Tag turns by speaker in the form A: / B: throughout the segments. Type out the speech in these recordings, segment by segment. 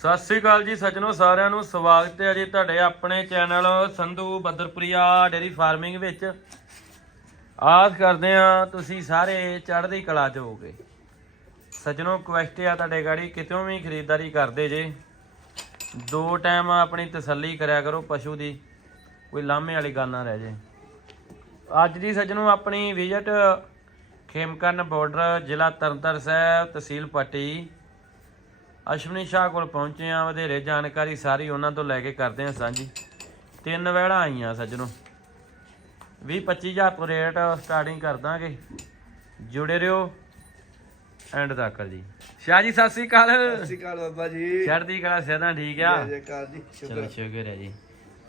A: ਸਤਿ ਸ੍ਰੀ ਅਕਾਲ ਜੀ ਸੱਜਣੋ, ਸਾਰਿਆਂ ਨੂੰ ਸਵਾਗਤ ਹੈ ਜੀ ਤੁਹਾਡੇ ਆਪਣੇ channel Sandhu Badarpuria dairy farming ਵਿੱਚ। ਆਸ ਕਰਦੇ ਆ ਤੁਸੀਂ ਸਾਰੇ ਚੜ੍ਹਦੀ ਕਲਾ ਚ ਹੋਗੇ ਸੱਜਣੋ ਕੁਐਸਟ ਆ ਤੁਹਾਡੇ ਗਾੜੀ ਕਿਤੋਂ ਵੀ ਖਰੀਦਦਾਰੀ ਕਰਦੇ ਜੇ। ਦੋ ਟਾਈਮ ਆਪਣੀ ਤਸੱਲੀ ਕਰਿਆ ਕਰੋ ਪਸ਼ੂ ਦੀ, ਕੋਈ ਲਾਮੇ ਵਾਲੀ ਗੱਲ ਨਾ ਰਹਿ ਜੇ। ਅੱਜ ਦੀ ਸੱਜਣੋ, ਆਪਣੀ ਵਿਜ਼ਿਟ ਖੇਮਕਰਨ ਬਾਰਡਰ ਜ਼ਿਲ੍ਹਾ ਤਰਨਤਾਰਨ ਸਾਹਿਬ, ਤਹਿਸੀਲ ਪੱਟੀ। ਅਸ਼ਵਨੀ ਸ਼ਾਹ ਕੋਲ ਪਹੁੰਚੇ ਆ ਵਧੇਰੇ ਜਾਣਕਾਰੀ ਸਾਰੀ ਉਹਨਾਂ ਤੋਂ ਲੈ ਕੇ ਕਰਦੇ ਆ ਸਾਂਝੀ। ਤਿੰਨ ਵਹਿੜਾਂ ਆਈਆਂ ਸੱਜਣੋ। 20 25000 ਤੋਂ ਰੇਟ ਸਟਾਰਟਿੰਗ ਕਰ ਦਾਂਗੇ। ਜੁੜੇ ਰਹੋ। ਐਂਡ ਤੱਕ ਜੀ। ਸ਼ਾਹ ਜੀ ਸਤਿ ਸ੍ਰੀ ਅਕਾਲ।
B: ਸਤਿ ਸ਼੍ਰੀ ਅਕਾਲ ਬਾਬਾ ਜੀ।
A: ਚੜ੍ਹਦੀ ਕਲਾ ਸਿਹਤਾਂ ਠੀਕ ਆ?
B: ਜੈ ਜੀ
A: ਚਲੋ
B: ਸ਼ੁਕਰ
A: ਸ਼ੁਕਰ ਹੈ ਜੀ।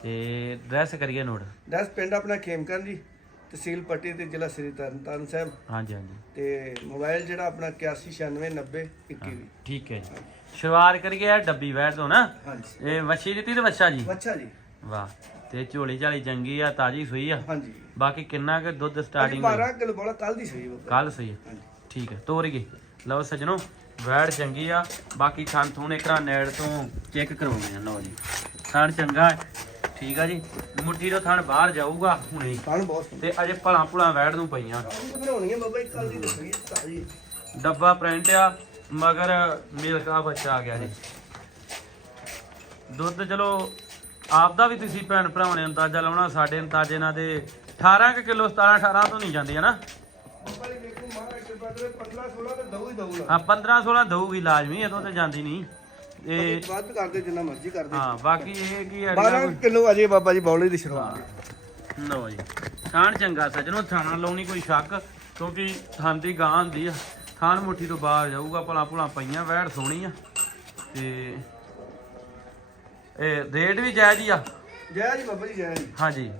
A: ਤੇ ਡਰੈਸ ਕਰੀਏ ਨੋਟ।
B: ਦਸ ਪਿੰਡ ਆਪਣਾ ਖੇਮਕਰਨ ਜੀ। ਤਹਿਸੀਲ ਪੱਟੀ ਤੇ ਜ਼ਿਲ੍ਹਾ ਸ੍ਰੀ ਤਰਨਤਾਰਨ ਸਾਹਿਬ।
A: ਹਾਂਜੀ ਹਾਂਜੀ।
B: ਤੇ ਮੋਬਾਈਲ ਜਿਹੜਾ ਆਪਣਾ 81969021
A: ਠੀਕ ਹੈ ਜੀ। ਸ਼ੁਰੂਆਤ ਕਰੀਏ ਇਹ ਡੱਬੀ ਵਹਿੜ ਤੋਂ ਨਾ?
B: ਹਾਂਜੀ।
A: ਇਹ ਵੱਛੀ ਦਿੱਤੀ ਤੇ ਵੱਛਾ ਜੀ?
B: ਅੱਛਾ ਜੀ।
A: ਵਾਹ ਤੇ ਝੋਲੀ ਝਾਲੀ ਚੰਗੀ ਆ ਤਾਜੀ ਸੂਈ ਆ?
B: ਹਾਂਜੀ।
A: ਬਾਕੀ ਕਿੰਨਾ ਕੁ ਦੁੱਧ ਸਟਾਰਟਿੰਗ
B: 12 ਕਿਲੋ ਬੋਲਾ ਕੱਲ ਦੀ ਸਹੀ ਬਾਬਾ।
A: ਕੱਲ ਸਹੀ ਆ।
B: ਹਾਂਜੀ।
A: ਠੀਕ ਹੈ ਤੋਰੀਏ ਲਓ ਸੱਜਣੋ ਵੈੜ ਚੰਗੀ ਆ। ਬਾਕੀ ਥਣ ਥੂਣ ਇੱਕ ਨੇੜ ਤੋਂ ਚੈੱਕ ਕਰਵਾਉਣੇ ਆ। ਲਓ ਜੀ। ਥਣ ਚੰਗਾ ਹੈ। ਠੀਕ ਆ ਜੀ। ਮੁੱਠੀ ਤੋਂ ਥਣ ਬਾਹਰ ਜਾਊਗਾ ਹੁਣੇ।
B: ਖਾਣ ਬਹੁਤ
A: ਤੇ ਅਜੇ ਭਲਾ ਭੁਲਾ ਵੈੜ ਨੂੰ ਪਈਆਂ
B: ਬਾਬਾ ਕੱਲ ਦੀ ਦੱਸੀ
A: ਡੱਬਾ ਪ੍ਰਿੰਟ ਆ ਮਗਰ ਮਿਲਕ ਬੱਚਾ ਆ ਗਿਆ ਜੀ। ਦੁੱਧ ਚਲੋ ਆਪ ਦਾ ਵੀ ਤੁਸੀਂ ਭੈਣ ਭਰਾਵਾਂ ਨੇ ਅੰਦਾਜ਼ਾ ਲਾਉਣਾ ਸਾਡੇ ਅੰਦਾਜ਼ੇ ਨਾਲ ਤੇ 18 ਕੁ ਕਿਲੋ 17 18 ਤੋਂ ਨਹੀਂ ਜਾਂਦੀ ਹੈ ਨਾ।
B: ਬਾਬਾ ਜੀ ਦੇਖੋ ਮਹਾਰਾਜ ਕਿਰਪਾ ਕਰੇ 15 16 ਤੇ ਦਊ ਹੀ ਦਊ
A: ਹਾਂ 15 16 ਦਊਗੀ ਲਾਜ਼ਮੀ ਇਦੋਂ ਤੇ ਜਾਂਦੀ ਨਹੀਂ। ਇਹ
B: ਵੱਧ ਕਰਦੇ ਜਿੰਨਾ ਮਰਜ਼ੀ ਕਰਦੇ।
A: ਹਾਂ ਬਾਕੀ ਇਹ ਕੀ ਹੈ
B: 12 ਕਿਲੋ ਅਜੇ ਬਾਬਾ ਜੀ ਬੌਲੇ ਦੀ ਸ਼ੁਰੂਆਤ
A: ਲਓ ਜੀ। ਥਾਣ ਚੰਗਾ ਸੱਜਣੋ ਥਾਣਾ ਲਾਉਣੀ ਕੋਈ ਸ਼ੱਕ ਕਿਉਂਕਿ ਥਾਂ ਦੀ ਗਾਂ ਹੁੰਦੀ ਆ। ਥਾਣ ਮੁੱਠੀ ਤੋਂ ਬਾਹਰ ਜਾਊਗਾ ਭਲਾ ਭੁਲਾ ਪਈਆਂ ਵੈੜ ਸੋਹਣੀ ਆ। ਤੇ ਇਹ ਰੇਟ ਵੀ ਜਾਇਜ਼ ਹੀ ਆ।
B: ਜੈ ਜੀ ਬਾਬਾ ਜੀ ਜੈ ਜੀ
A: ਹਾਂਜੀ।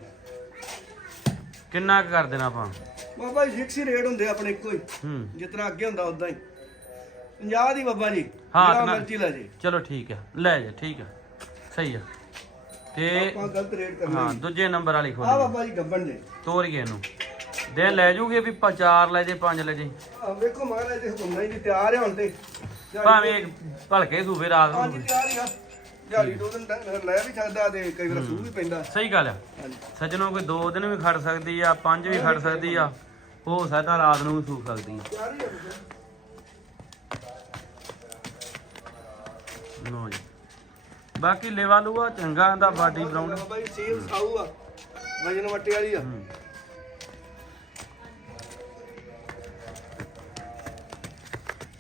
A: ਕਿੰਨਾ ਕਰ ਦੇਣਾ ਆਪਾਂ?
B: ਬਾਬਾ ਜੀ ਫਿਕਸ ਹੀ ਰੇਟ ਹੁੰਦੇ ਆਪਣੇ ਇੱਕੋ ਹੂੰ। ਜਿਤਨਾ ਅੱਗੇ ਹੁੰਦਾ ਉਦਾਂ ਹੀ। 50 ਦੀ ਬਾਬਾ ਜੀ
A: ਹਾਂ,
B: ਜਿਹੜਾ
A: ਨਾ-
B: ਮਰਜ਼ੀ ਲੈ ਜੇ।
A: ਚਲੋ ਠੀਕ ਆ ਲੈ ਜਾ ਠੀਕ ਆ ਸਹੀ ਆ। ਤੇ
B: ਆਪਾਂ ਗਲਤ ਰੇਟ ਕਰਨਾ
A: ਹਾਂ
B: ਨਹੀਂ
A: ਦੂਜੇ ਨੰਬਰ ਵਾਲੀ
B: ਆ
A: ਖੋਲੀ
B: ਬਾਬਾ ਜੀ ਗੱਬਣ ਦੇ।
A: ਤੋਰੀਏ ਇਹਨੂੰ। ਦੇ ਲੈ ਜੂਗੇ ਵੀ ਪਾ- ਚਾਰ ਲੈ ਜੇ ਪੰਜ ਲੈ ਜੇ।
B: ਆ ਵੇਖੋ ਮਹਾਰਾਜ ਦੇ ਹੁਕਮ ਨਾਲ ਜੀ ਤਿਆਰ ਹੈ ਹੁਣ ਤੇ।
A: ਭਾਵੇਂ ਇੱਕ ਭਲਕੇ ਸੂਬੇ ਰਾਤ
B: ਹਾਂਜੀ
A: ਨੂੰ
B: ਤਿਆਰ ਹੀ ਆ। ਦਿਹਾੜੀ ਦੋ ਦਿਨ ਤੱਕ ਲੈ ਵੀ ਸਕਦਾ ਤੇ ਕਈ ਵਾਰ ਸੂ ਵੀ ਪੈਂਦਾ।
A: ਸਹੀ ਗੱਲ ਆ।
B: ਹਾਂਜੀ।
A: ਸੱਜਣੋ ਕੋਈ ਦੋ ਦਿਨ ਵੀ ਖੜ ਸਕਦੀ ਆ ਪੰਜ ਵੀ ਖੜ ਸਕਦੀ ਆ। ਹੋ ਸਕਦਾ ਰਾਤ ਨੂੰ ਵੀ ਸੂਕ ਸਕਦੀ ਆ।
B: ਤਿਆਰ ਹੀ ਆ ਬਾਬਾ।
A: ਲੋ ਜੀ। ਬਾਕੀ ਲੇਵਾ ਲੂਆ ਚੰਗਾ ਆਂਦਾ ਬਾਡੀ ਬਰਾਊਨ
B: ਬਾਬਾ ਜੀ ਸੀਲ ਸਾਊ ਆ ਵਜਨ ਵੱਟੇ ਵਾਲੀ ਆ।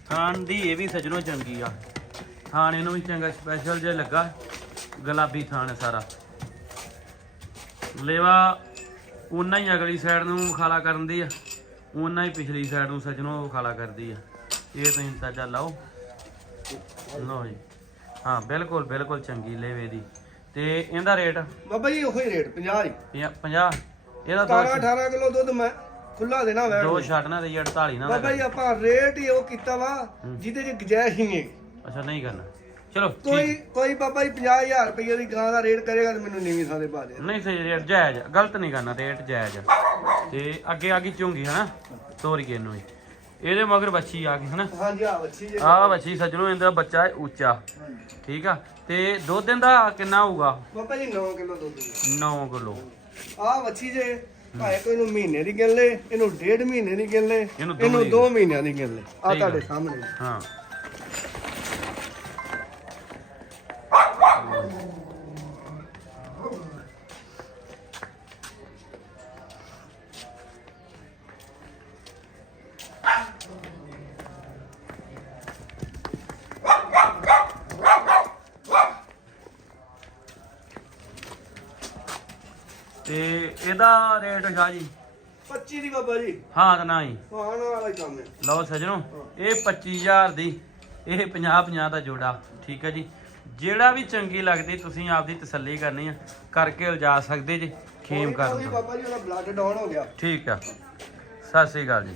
A: ਥਾਣ ਦੀ ਇਹ ਵੀ ਸੱਜਣੋ ਚੰਗੀ ਆ। ਥਾਣ ਇਹਨੂੰ ਵੀ ਚੰਗਾ ਸਪੈਸ਼ਲ ਜੇ ਲੱਗਾ। ਗੁਲਾਬੀ ਹੈ ਸਾਰਾ। ਲੇਵਾ ਉਨਾ ਹੀ ਅਗਲੀ ਸਾਈਡ ਨੂੰ ਖਾਲਾ ਕਰਨ ਦੀ ਆ। ਉਨਾ ਹੀ ਪਿਛਲੀ ਸਾਈਡ ਨੂੰ ਸੱਜਣੋ ਖਾਲਾ ਕਰਦੀ ਆ। ਇਹ ਤੁਸੀਂ ਅੰਦਾਜ਼ਾ ਲਾਓ। ਲਓ ਜੀ। ਹਾਂ ਬਿਲਕੁਲ ਬਿਲਕੁਲ ਚੰਗੀ ਲੇਵੇ ਦੀ। ਤੇ ਇਹਦਾ ਰੇਟ?
B: ਬਾਬਾ ਜੀ ਉਹੀ ਰੇਟ 50 ਹੀ
A: 50 ਇਹਦਾ
B: 17
A: ਦੋ
B: 18 ਕਿਲੋ ਦੁੱਧ ਮੈਂ ਖੁੱਲਾ ਦੇਣਾ ਵੈਣ
A: ਦੋ। ਛੱਡਣਾ ਤੇ 48 ਨਾ
B: ਬਾਬਾ ਜੀ ਆਪਾਂ ਰੇਟ ਹੀ ਉਹ ਕੀਤਾ ਵਾ ਜਿਹਦੇ ਚ ਗੁੰਜਾਇਸ਼ ਹੀ ਨਹੀਂ
A: ਅੱਛਾ ਨਹੀਂ ਕਰਨਾ। ਚਲੋ
B: ਕੋਈ ਕੋਈ ਬਾਬਾ ਜੀ 50000 ਰੁਪਏ ਦੀ ਗਾਂ ਦਾ ਰੇਟ ਕਰੇਗਾ ਤੇ ਮੈਨੂੰ ਨੀਵੀਂ ਦੇ ਪਾ ਦੇ
A: ਨਹੀਂ ਸਹੀ ਰੇਟ ਜਾਇਜ਼ ਗਲਤ ਨਹੀਂ ਕਰਨਾ ਰੇਟ ਜਾਇਜ਼। ਤੇ ਅੱਗੇ ਆ ਗਈ ਝੁੰਗੀ ਹਨਾ? ਤੋਰੀਏ ਨੂੰ ਇਹਦੇ ਮਗਰ ਬੱਚੀ ਆ ਗਈ ਹਨਾ?
B: ਹਾਂਜੀ ਆ ਵੱਛੀ ਜੇ।
A: ਆਹ ਬੱਚੀ ਸੱਜਣੋ ਇਹਦਾ ਬੱਚਾ ਹੈ ਉੱਚਾ ਠੀਕ ਆ? ਤੇ ਦੋ ਦਿਨ ਦਾ ਕਿੰਨਾ ਹੋਊਗਾ?
B: ਬਾਬਾ ਜੀ 9 ਕਿਲੋ ਦੁੱਧ ਦੀ
A: 9 ਕਿਲੋ।
B: ਆ ਵੱਛੀ ਜੇ ਭਾਵੇਂ ਕੋਈ ਨੂੰ ਮਹੀਨੇ ਦੀ ਗਿਣ ਲੈ ਇਹਨੂੰ ਡੇਢ ਮਹੀਨੇ ਦੀ ਗਿਣ ਲੈ
A: ਇਹਨੂੰ ਦੋ
B: ਇਹਨੂੰ
A: ਮਹੀਨੇ।
B: 2 ਮਹੀਨਿਆਂ ਦੀ ਗਿਣ ਲੈ। ਆ ਤੁਹਾਡੇ। ਸਾਹਮਣੇ।
A: ਹਾਂ। ਤੇ ਇਹਦਾ ਰੇਟ ਸ਼ਾਹ ਜੀ?
B: 25 ਦੀ ਬਾਬਾ ਜੀ।
A: ਹਾਂ ਤਾਂ ਨਾ ਹੀ
B: ਆਣ ਵਾਲਾ ਹੀ ਕੰਮ ਹੈ।
A: ਲਓ ਸੱਜਣੋ ਇਹ 25000 ਦੀ ਇਹ 50 50 ਦਾ ਜੋੜਾ ਠੀਕ ਹੈ ਜੀ। ਜਿਹੜਾ ਵੀ ਚੰਗੀ ਲੱਗਦੀ ਤੁਸੀਂ ਆਪਦੀ ਤਸੱਲੀ ਕਰਨੀ ਆ ਕਰਕੇ ਉਲਝਾ ਸਕਦੇ ਜੀ ਖੇਮ ਕਰ
B: ਬਾਬਾ ਜੀ ਉਹਦਾ ਬਲੱਡ ਡਾਊਨ ਹੋ ਗਿਆ।
A: ਠੀਕ ਆ। ਸਤਿ ਸ੍ਰੀ ਅਕਾਲ ਜੀ।